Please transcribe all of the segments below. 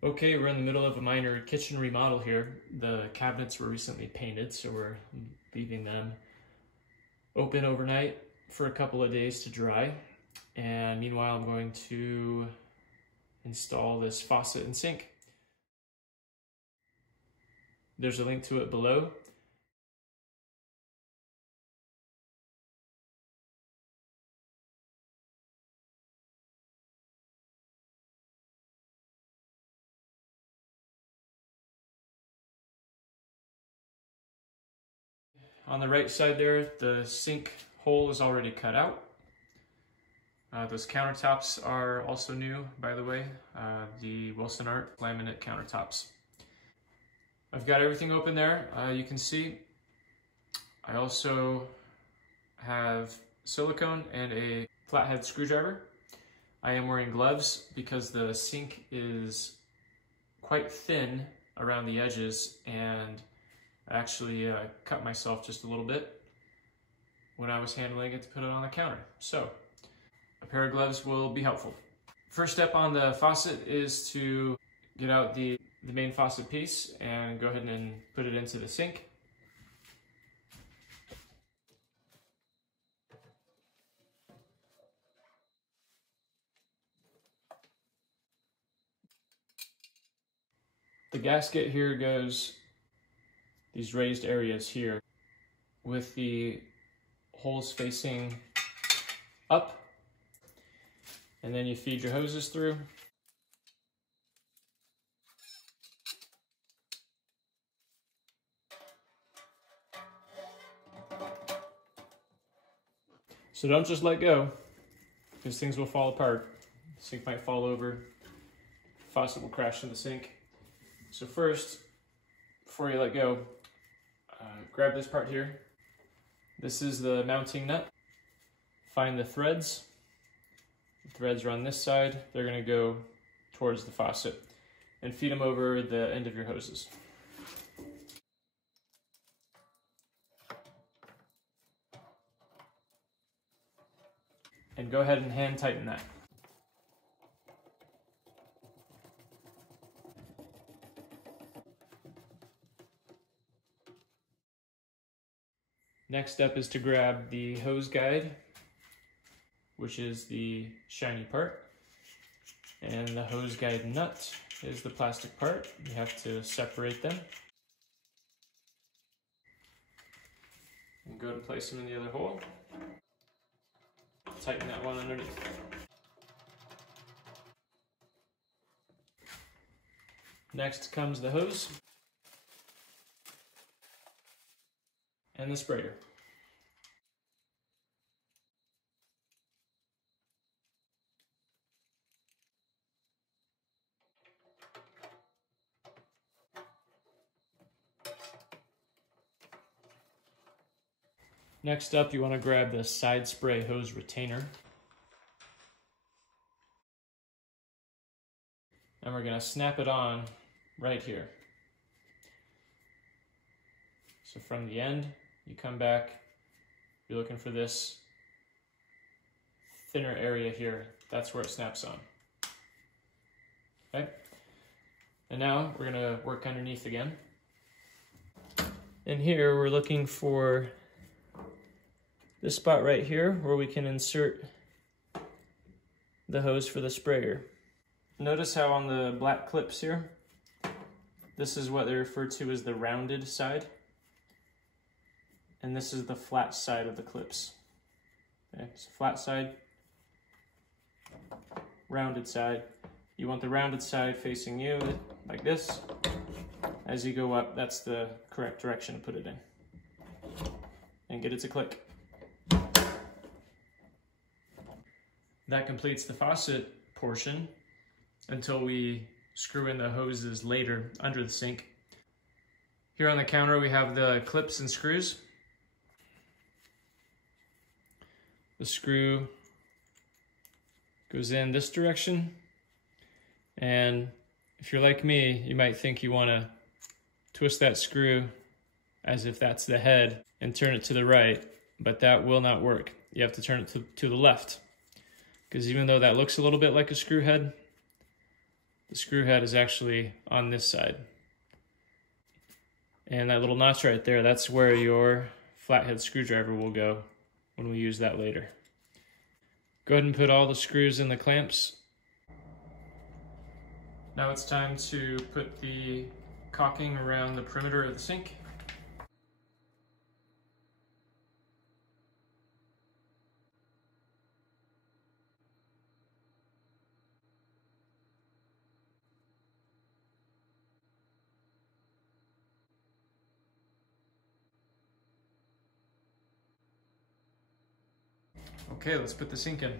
Okay, we're in the middle of a minor kitchen remodel here. The cabinets were recently painted, so we're leaving them open overnight for a couple of days to dry. And meanwhile, I'm going to install this faucet and sink. There's a link to it below. On the right side there, the sink hole is already cut out. Those countertops are also new, by the way, the Wilson Art laminate countertops. I've got everything open there, you can see. I also have silicone and a flathead screwdriver. I am wearing gloves because the sink is quite thin around the edges, and I actually cut myself just a little bit when I was handling it to put it on the counter. So a pair of gloves will be helpful. First step on the faucet is to get out the main faucet piece and go ahead and put it into the sink. The gasket here goes these raised areas here with the holes facing up, and then you feed your hoses through. So don't just let go, because things will fall apart. The sink might fall over, the faucet will crash in the sink. So first, before you let go, grab this part here. This is the mounting nut. Find the threads. The threads are on this side. They're going to go towards the faucet, and feed them over the end of your hoses. And go ahead and hand tighten that. Next step is to grab the hose guide, which is the shiny part, and the hose guide nut is the plastic part. You have to separate them. And go to place them in the other hole. Tighten that one underneath. Next comes the hose and the sprayer. Next up, you want to grab the side spray hose retainer. And we're going to snap it on right here. So from the end, you come back, you're looking for this thinner area here. That's where it snaps on. Okay? And now we're going to work underneath again. And here we're looking for this spot right here where we can insert the hose for the sprayer. Notice how on the black clips here, this is what they refer to as the rounded side, and this is the flat side of the clips. Okay, so flat side, rounded side. You want the rounded side facing you like this. As you go up, that's the correct direction to put it in. And get it to click. That completes the faucet portion until we screw in the hoses later under the sink. Here on the counter we have the clips and screws. The screw goes in this direction, and if you're like me, you might think you want to twist that screw as if that's the head and turn it to the right, but that will not work. You have to turn it to the left, because even though that looks a little bit like a screw head, The screw head is actually on this side. And that little notch right there, that's where your flathead screwdriver will go when we use that later. Go ahead and put all the screws in the clamps. Now it's time to put the caulking around the perimeter of the sink. Okay, let's put the sink in.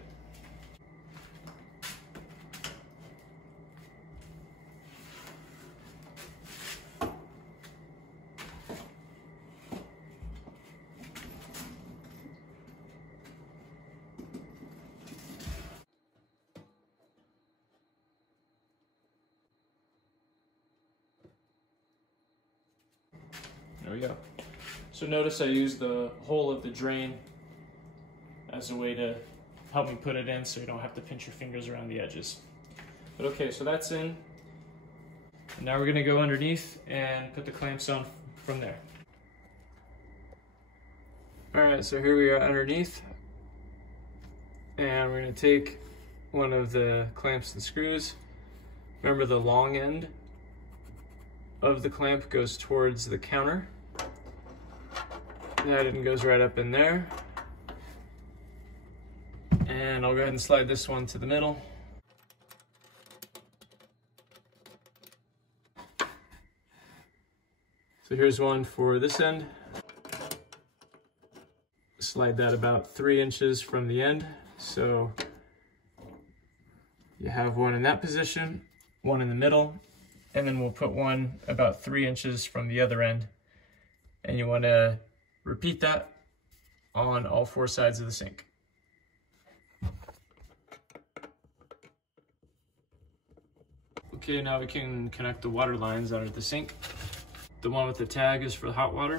There we go. So notice I used the hole of the drain as a way to help me put it in so you don't have to pinch your fingers around the edges. But okay, so that's in. And now we're gonna go underneath and put the clamps on from there. All right, so here we are underneath. And we're gonna take one of the clamps and screws. Remember, the long end of the clamp goes towards the counter. That end goes right up in there. And I'll go ahead and slide this one to the middle. So here's one for this end. Slide that about 3 inches from the end. So you have one in that position, one in the middle, and then we'll put one about 3 inches from the other end. And you want to repeat that on all 4 sides of the sink. Okay, now we can connect the water lines under the sink. The one with the tag is for the hot water.